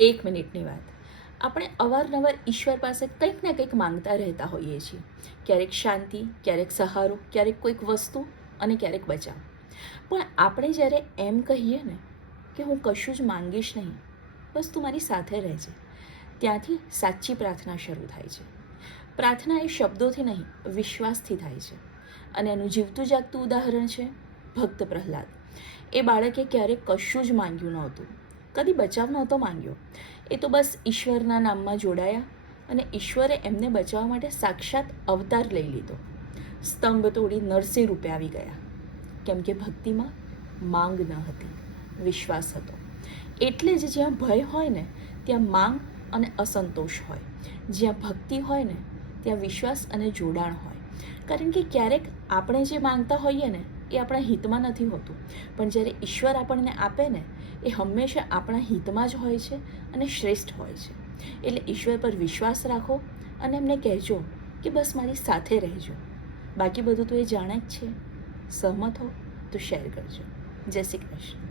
એક મિનિટની વાત. આપણે અવારનવાર ઈશ્વર પાસે કંઈક ને કંઈક માંગતા રહેતા હોઈએ છીએ. ક્યારેક શાંતિ, ક્યારેક સહારો, ક્યારેક કોઈક વસ્તુ અને ક્યારેક બચાવ. પણ આપણે જ્યારે એમ કહીએ ને કે હું કશું જ માંગીશ નહીં બસ તું મારી સાથે રહેજે ત્યાંથી સાચી પ્રાર્થના શરૂ થાય છે. પ્રાર્થના એ શબ્દોથી નહીં, વિશ્વાસથી થાય છે. અને એનું જીવતું જાગતું ઉદાહરણ છે ભક્ત પ્રહલાદ. એ બાળકે ક્યારેક કશું જ માંગ્યું નહોતું. કદી બચાવ નહોતો માંગ્યો. એ તો બસ ઈશ્વરના નામમાં જોડાયા અને ઈશ્વરે એમને બચાવવા માટે સાક્ષાત અવતાર લઈ લીધો. સ્તંભ તોડી નરસિંહ રૂપે આવી ગયા. કેમ કે ભક્તિમાં માંગ ન હતી, વિશ્વાસ હતો. એટલે જ જ્યાં ભય હોય ને, ત્યાં માંગ અને અસંતોષ હોય. જ્યાં ભક્તિ હોય ને, ત્યાં વિશ્વાસ અને જોડાણ હોય. કારણ કે ક્યારેક આપણે જે માંગતા હોઈએ ને એ આપણા હિતમાં નથી હોતું. પણ જ્યારે ઈશ્વર આપણને આપે ને, એ હંમેશા આપણા હિતમાં જ હોય છે અને શ્રેષ્ઠ હોય છે. એટલે ઈશ્વર પર વિશ્વાસ રાખો અને એમને કહેજો કે બસ મારી સાથે રહેજો. બાકી બધું તો એ જાણે જ છે. સહમત હો તો શેર કરજો. જય શ્રી કૃષ્ણ.